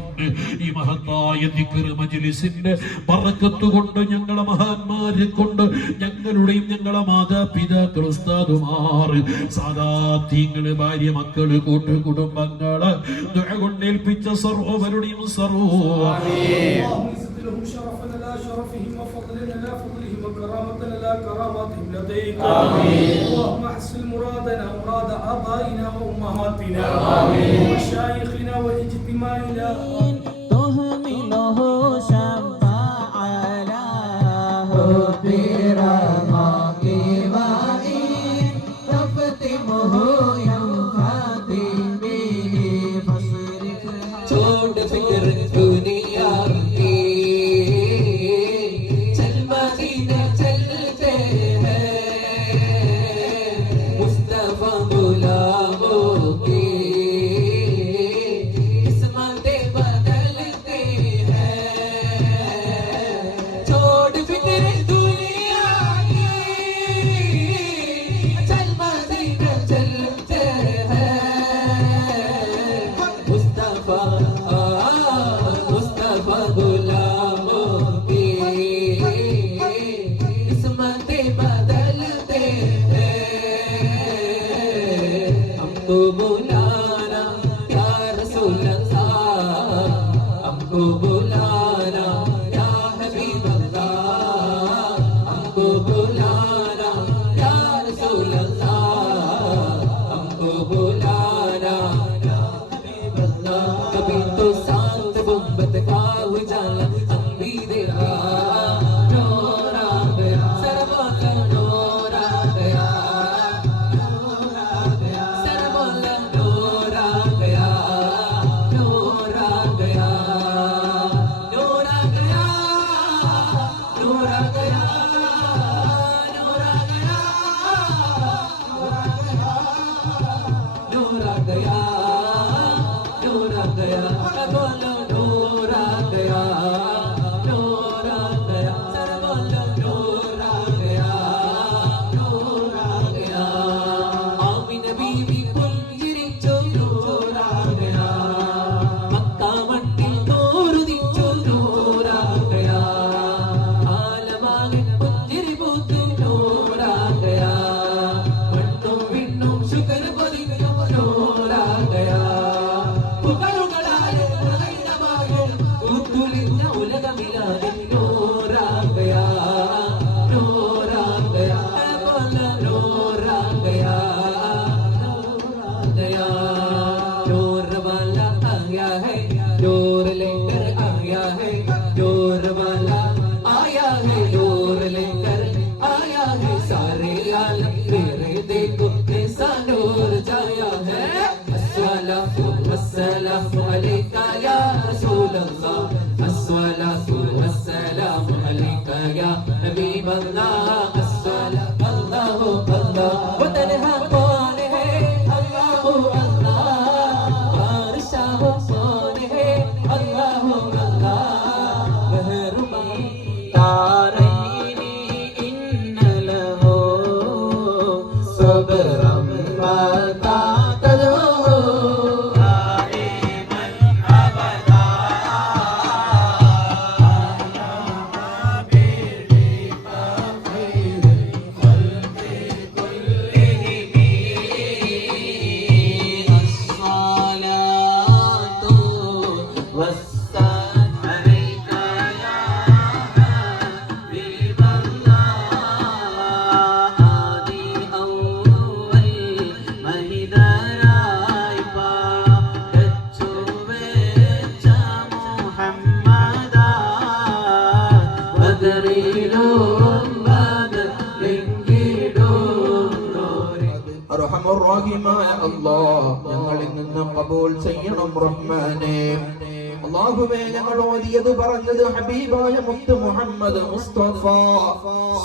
ഇന്ന് ഈ മഹത്തായ ദിക്ർ മജ്ലിസിന്റെ ബറക്കത്ത് കൊണ്ട് ഞങ്ങളെ മഹാന്മാരെ കൊണ്ട് ഞങ്ങളുടെയും ഞങ്ങളെ മാതാപിതാക്കൾ ഉസ്താദുമാർ സാദാത്യങ്ങള് ഭാര്യ മക്കള് കൂട്ടുകുടുംബങ്ങള് ദുആ കൊണ്ടേൽപ്പിച്ച സർവ്വവരുടെയും لهم شرفا لا شرفهم وفضلا لا فضلهم وكرامة لا كراماتهم لديك اللهم احسن مرادنا مراد آبائنا وأمهاتنا ومشايخنا واجتماعنا تهمله شفع على حب رماك وإن تفتمه ينفتي به فاصرف छोड़ फिक्र दुनिया ഞങ്ങളിൽ നിന്ന് ഖബൂൽ ചെയ്യണം റഹ്മാനേ. അല്ലാഹുവേ, ഞങ്ങൾ ഓതിയത് പറഞ്ഞത് ഹബീബായ മുത്ത് മുഹമ്മദ് മുസ്തഫ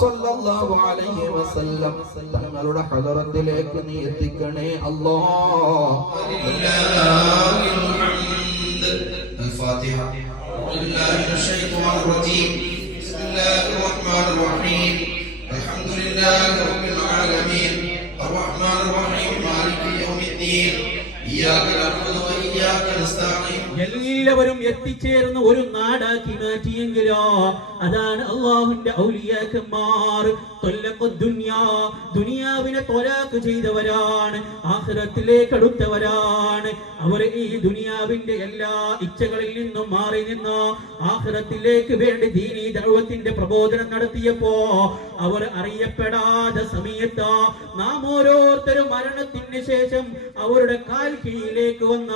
സല്ലല്ലാഹു അലൈഹി വസല്ലം ഞങ്ങളുടെ ഹദറത്തിലേക്ക് നീ എത്തിക്കണേ അല്ലാഹ്. الفاتحة. أعوذ بالله من الشيطان الرجيم. بسم الله الرحمن الرحيم. الحمد لله رب العالمين الرحمن الرحيم مالك يوم الدين إياك نعبد وإياك وإياك نستعين എല്ലാവരും എത്തിച്ചേർന്ന് ഒരു നാടാക്കി മാറ്റിയെങ്കിലോ അതാണ് അള്ളാഹുവിന്റെ ഔലിയാക്കന്മാർ. ദുനിയാവിനെ തൊലാക്ക് ചെയ്തവരാണ്, ആഖിറത്തിലേക്ക് അടുത്തവരാണ്. അവർ ഈ ദുനിയാവിന്റെ എല്ലാ ഇച്ഛകളിൽ നിന്നും മാറി നിന്ന് ആഖിറത്തിലേക്ക് വേണ്ടി ദീനീ ദഅവത്തിന്റെ പ്രബോധനം നടത്തിയപ്പോ അവർ അറിയപ്പെടാതെ സമയത്ത് നാം ഓരോരുത്തരും മരണത്തിന് ശേഷം അവരുടെ കാൽ കീഴിലേക്ക് വന്ന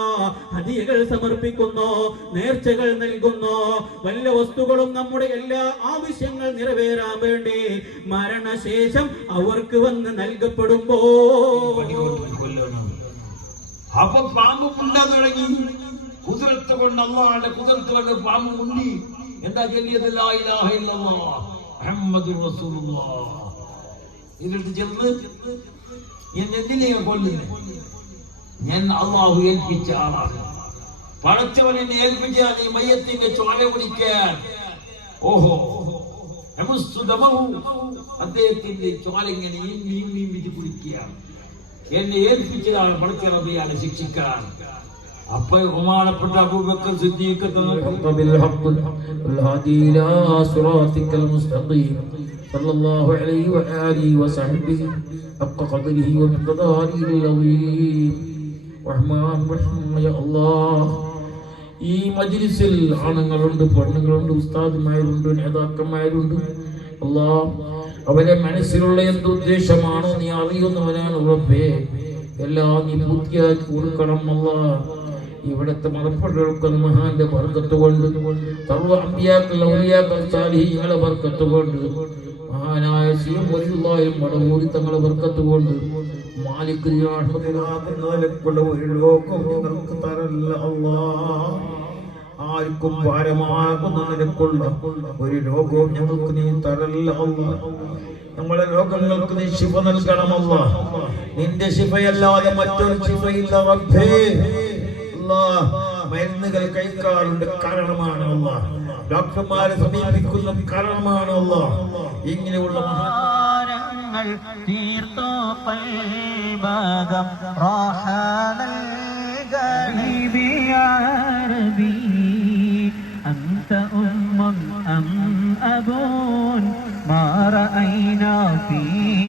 ഹദിയകൾ സമർപ്പിക്കുന്നു, നേർച്ചകൾ നൽകുന്നു. വല്ല വസ്തുക്കളും നമ്മുടെ എല്ലാ ആവശ്യങ്ങൾ നിറവേറാൻ വേണ്ടി മരണശേഷം അവർക്ക് വന്ന് നൽകപ്പെടുമ്പോ അപ്പൊ പാമ്പ് മുണ്ടാൻ തുടങ്ങി. കുതിരത്ത് കൊണ്ട് അള്ളാഹുവിന്റെ കുതിരത്ത് കൊണ്ട് പാമ്പ് മുണ്ടി. എന്താ ചൊല്ലിയത്? ലാ ഇലാഹ ഇല്ലല്ലാഹ് മുഹമ്മദുർ റസൂലുള്ളാഹ്. ഇതിട്ട് ചെന്ന് ഞാൻ എന്തിനെ കൊല്ലുന്നേ? ഞാൻ അള്ളാഹു ഏൽപ്പിച്ച ആളാണ്. പടച്ചവൻ എന്നെ ഏൽപ്പിച്ചാൽ ഈ മയ്യത്തിന്റെ ചോര കുടിക്കാൻ. ഓഹോ, അദ്ദേഹത്തിന്റെ ചോര ഇങ്ങനെ നീന്തി കുടിക്കുകയാണ്. എന്നെ ഏൽപ്പിച്ചതാണ് പടച്ചറബിയാണ് ശിക്ഷിക്കാൻ. അപ്പോൾ ബഹുമാനപ്പെട്ട അബൂബക്കർ സിദ്ദീഖ് സല്ലല്ലാഹു അലൈഹി വആലിഹി വസഹ്ബിഹി ഹഖ ഖദരിഹി വമിഖ്ദാരിഹിൽ അളീം. റഹ്മാൻ റഹീം യാ അല്ലാഹ്, ഈ മജ്ലിസിൽ ആണുങ്ങളുണ്ട്, പെണ്ണുങ്ങളുണ്ട്, ഉസ്താദുമാരുണ്ട്, നേതാക്കന്മാരുണ്ട്. അല്ലാഹ്, അവരെ മനസ്സിലുള്ള എന്ത് ഉദ്ദേശമാണോ നീ അറിയുന്നവനാണ് റബ്ബേ. എല്ലാം നീ പൂർത്തിയാക്കി കൊടുക്കണം അല്ലാഹ്. ഇവിടത്തെ മതപ്പെടുക്കുന്ന മഹാന്റെ ബർക്കത്ത് കൊണ്ട്, സർവ്വ അമ്പിയാക്കൾ ഔലിയാക്കൾ സാലിഹീങ്ങളെ ബർക്കത്ത് കൊണ്ട്, മഹാനായ സയ്യിദ് വലിയുള്ളാഹിൽ മടവൂരി തങ്ങളെ ബർക്കത്ത് കൊണ്ട്, മാലിക് റഹ്മത്തുള്ളാഹിക്കുള്ള ഒരു ലോകം ഞങ്ങൾക്ക് തരല്ല അല്ലാഹ്. ആർക്കും ഭാരമാകുന്ന നിലക്കുള്ള ഒരു ലോകവും ഞങ്ങൾക്ക് നീ തരല്ല അല്ലാഹ്. നമ്മളെ രോഗങ്ങൾക്ക് നീ ശിഫ നൽകണമല്ല. നിന്റെ ശിഫയല്ലാതെ മറ്റൊരു ശിഫയില്ല റബ്ബേ. മരുന്നുകൾ കഴിക്കാറുണ്ട് കാരണമാണ് അല്ലാഹ്. ഡോക്ടർമാരെ സമീപിക്കുന്ന കാരണമാണ് അല്ലാഹ്. ഇങ്ങനെയുള്ള തീർത്തോ പൈഭാഗം